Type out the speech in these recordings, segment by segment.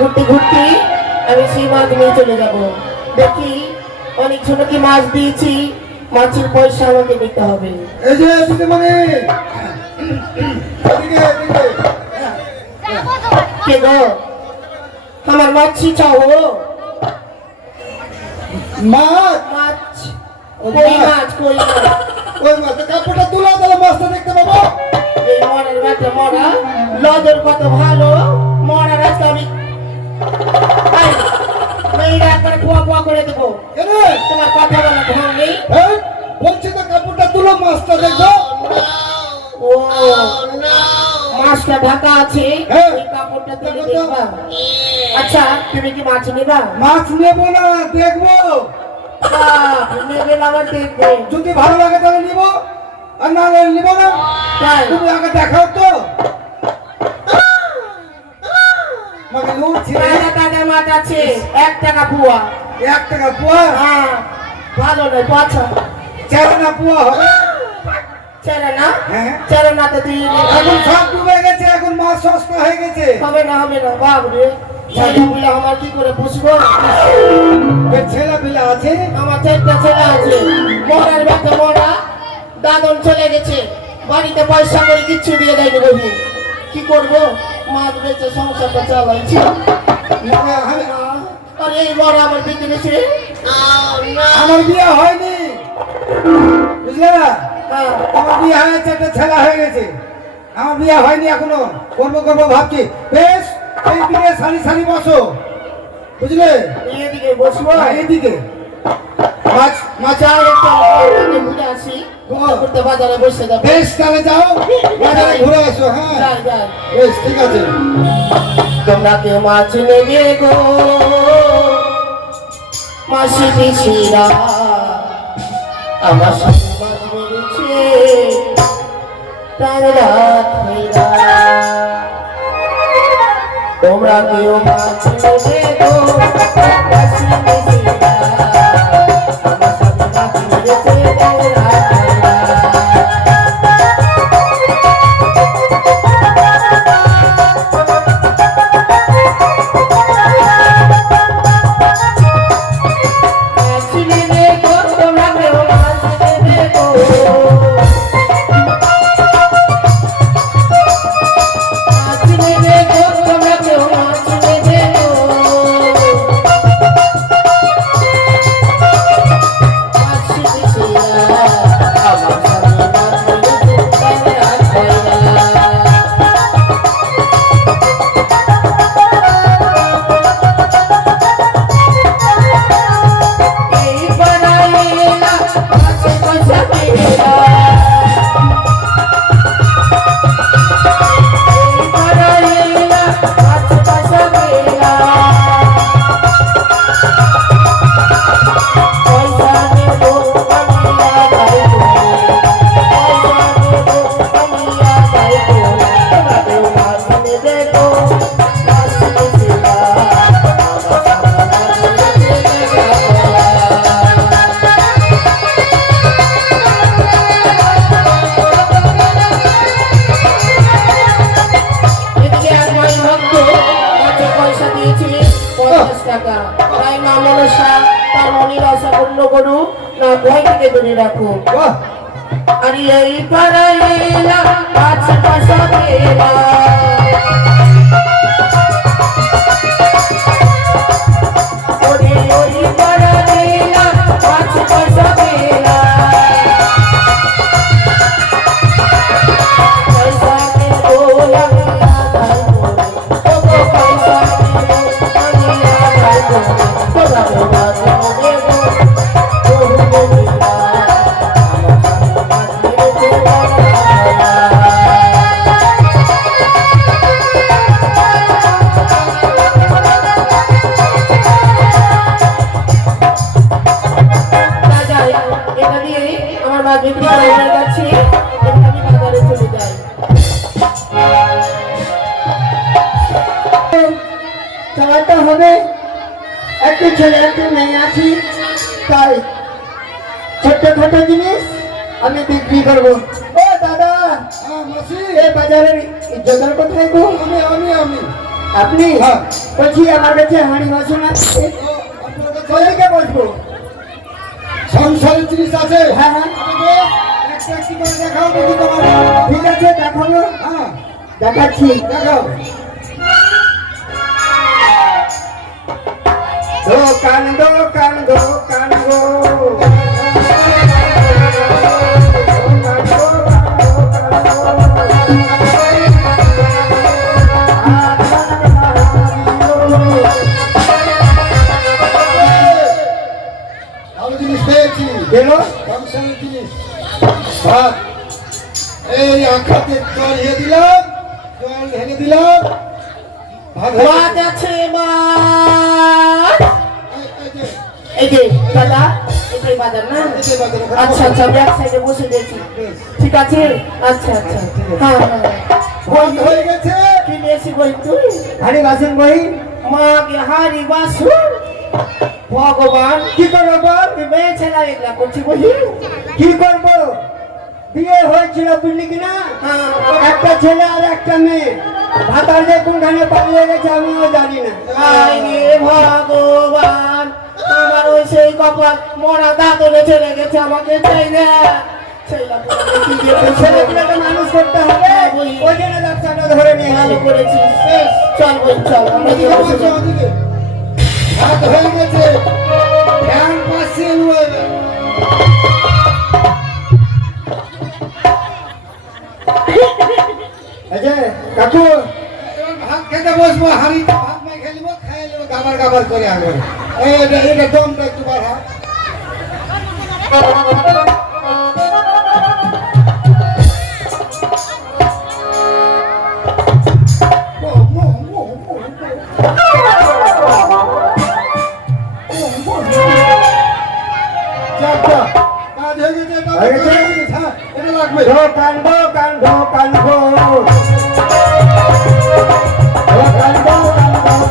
ঘুরতে ঘুরতে আমি সেই মাছ নিয়ে চলে যাব। দেখি অনেক ছোটকে মাছ দিয়েছি, মাছের পয়সা আমাকে দিতে হবে। এই যে দিদিমণি, কে গো? আমার মাছ চাও? মাছ মাছ কই মাছ? কই মাছ? ওই মাছ কাপড়টা তুলে দিলে মাছটা দেখতে পাবো। এই মরার ব্যাটা মরা লজর কত ভালো মরার আজকে আমি মেয়েরা একবার কুয়া কুয়া করে দেবো। কেন তোমার কথা বলা ঢং নেই? বলছি তো কাপড়টা তুলো মাছটা দেখবো। ও মাছটা ঢাকা আছে, এই কাপড়টা তুলে দেখবা। আচ্ছা তুমি কি মাছ নেবা? মাছ নেবো না, দেখবো। নেবে না আবার দেখবে। যদি ভালো লাগে তাহলে নিবো, আর না নিবো না। তাই তুমি আগে দেখাও তো। তাজা মাছ আছে 1 টাকা পোয়া। 1 টাকা পোয়া? হ্যাঁ ভালো নয়, পচা। 4 আনা পোয়া হবে? চেরা না? হ্যাঁ চেরা না তো তুই এখন সব ডুবে গেছে, এখন মাছ সস্তা হয়ে গেছে। হবে না বাবরে, ছেলেগুলো আমার কি করে পুষবো? ছেলে পিলা আছে? আমার 4টা ছেলে আছে। মরার ব্যাটা মরা দাদন চলে গেছে, বাড়িতে পয়সা করে কিচ্ছু দিয়ে দেয়নি। বাবু কি করবো? মাছ বেচে সংসারটা চালাইছি। আর এই মরা আমার দিতে গেছে। আমার বিয়ে হয়নি, বুঝলে না? আমার বিয়ে হয়ে 4টা ছেলে হয়ে গেছে, আমার বিয়ে হয়নি এখনো। করবো ভাবছি। বেশ এই দিকে সারি সারি বসো, বুঝলে? এদিকে বসবো? এইদিকে মাছ মাছ ঘুরে আসি, ঘুরতে বাজারে বসে যাবো। বেশ তাহলে যাও, বাজারে ঘুরে আসো। হ্যাঁ বেশ ঠিক আছে। তোমরা কে মাছ নেবে গো মাসি পিসিরা? আমার সাথে মাছ মেরেছে তার রাত হইরা। তোমরা কেউ মাছ নেবে গো মাসি পিসিরা? আমার সাথে মাছ মেরেছে তার রাত হইরা। রাখো। আর এই পাড়াইলা আছে পাশা পেলা ওরে ওই পাড়াইলা আছে পাশা পেলা পয়সা কে দোলা ছেলে একটু মেয়ে আছি, তাই ছোট্ট ছোট জিনিস আমি বিক্রি করবো। ও দাদা, হ্যাঁ মাসি, এই বাজারের ইজ্জতের কোথায় গো? আমি আপনি? হ্যাঁ। বলছি আমার কাছে হাঁড়ি বাসন আছে, আপনার কাছে ওদিকে বসবো। সংসারের জিনিস আছে? হ্যাঁ হ্যাঁ, একটা একটি করে দেখাও দেখি তোমার। ঠিক আছে দেখাবো, হ্যাঁ দেখাচ্ছি। দেখাও। দোকান দোকান দোকান গো, ভালো জিনিস পেয়েছি, দেখো সংসারের জিনিস। ভাত, এই আখাতে জল ঢেলে দিলাম, জল ঢেলে দিলাম, ভাত হয়ে মাছ গেছে। আছে মাছ। এই যে, এই যে দাদা, এটাই বাজার না? এই যে বাজারে ওখানে আচ্ছা আচ্ছা, আমি এক সাইডে বসে গেছি। বেশ। ঠিক আছে, আচ্ছা আচ্ছা, হ্যাঁ হ্যাঁ। ভাত হয়ে গেছে। কি নিয়েছি বই তুই? হাঁড়ি বাসন বই মাকে হারি বাসুন। ভগবান, কি করবো বল? তুই মেয়ে ছেলে এগুলা করছি বই? কি করবো? বিয়ে হয়েছিল বুঝলি কিনা, হ্যাঁ। একটা ছেলে আর একটা মেয়ে, ভাতার যে কোনখানে পালিয়ে গেছে আমিও জানি না। হায় রে ভগবান, আমার ওই সেই কপাল মরা দাঁতনে চলে গেছে, আমাকে চাই না। ছেলেগুলোকে মানুষ করতে হবে, ওই জন্য ব্যবসাটা ধরে নিয়ে ভালো গেছে। করেছিস। চল বই চল, আমরা ওদিকে গিয়ে বসে বসো, যাই। ওদিকে। ভাত হয়ে গেছে, ফ্যান পাশে রয়েছে। আচ্ছা কাকু, এবার ভাত খেতে বসবো, হাঁড়িতে ভাত মাই খেয়ে নিবো, খেয়ে নিবো গাবার গাবার করে আগে। এটা দমটা একটু বাড়া। কাজ হয়ে গেছে, এটা হয়ে গেছে? হ্যাঁ, এটা লাগবে। দোকান দোকান দোকান গো, দোকান দোকান দোকান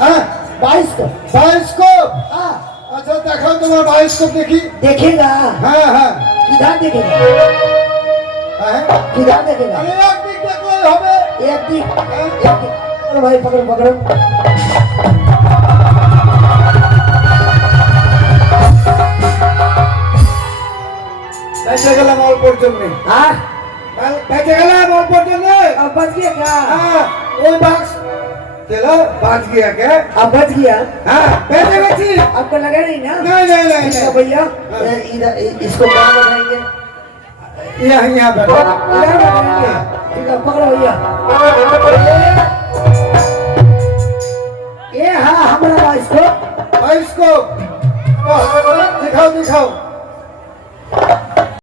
হ্যাঁ, बाइस्कोप बायोस्कोप। हाँ अच्छा देखाओ तुम्हारा बायोस्कोप देखी। देखेगा हाँ हाँ किधर देखेगा हाँ। किधर देखेगा अरे एक दिख देख लो हमें। एक दिन पकड़ो भाई पकड़ो पकड़ो বেঁচে গেলাম অল্পর জন্য। हाँ বেঁচে গেলাম অল্পর জন্য। अब बच गया क्या हाँ ওই বাক্স चलो बाज गया क्या। अब बच गया हाँ बेঁচে গেছি। आपको लगा नहीं ना नहीं नहीं नहीं इसका नहीं। भैया इधर इसको कहाँ लगाएंगे यहाँ यहाँ बैठो। इधर लगाएंगे ठीक है पकड़ो भैया ये हाँ हमारा बाइस्कोप बायोस्कोप दिखाओ दिखाओ।